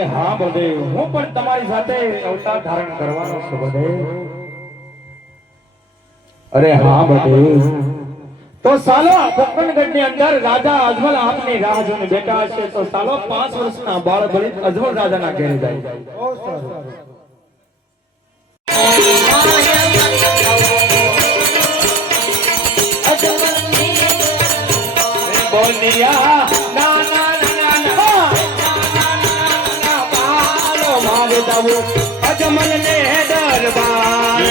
અરે હા બળદેવ, હું પણ તમારી સાથે અવતાર ધારણ કરવાનો છું બળદેવ. અરે હા બળદેવ, તો સાલો પોકરણગઢ ની અંદર રાજા અજમલ આપની રાહ જોઈને બેઠા હશે. તો સાલો 5 વર્ષના બાળ બલિત અજમલ રાજાના ઘરે જાય. બોલિયા ના ના ના ના બાલો મારે દાવું અજમલ ને દરબાર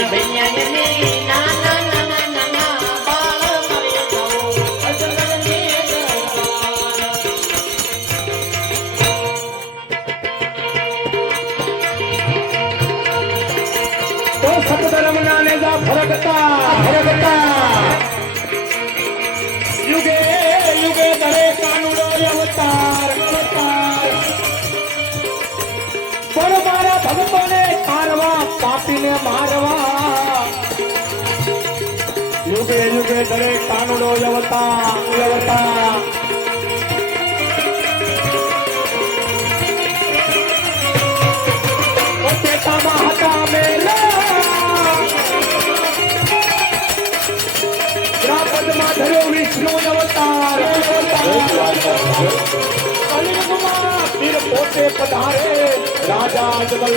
સતધર્મ ના નેજા ફરકતા યુગે યુગે દરે કાનુડો અવતાર પણ મારા ભક્તોને મારવા પાપીને મારવા યુગે યુગે દરે કાનુડો અવતાર પોતામાં હતા મેલા દ્રાપદમાં ધર્યો વિષ્ણુ અવતાર કલિયુગમાં વીર પોતે પધારે રાજા અજમલ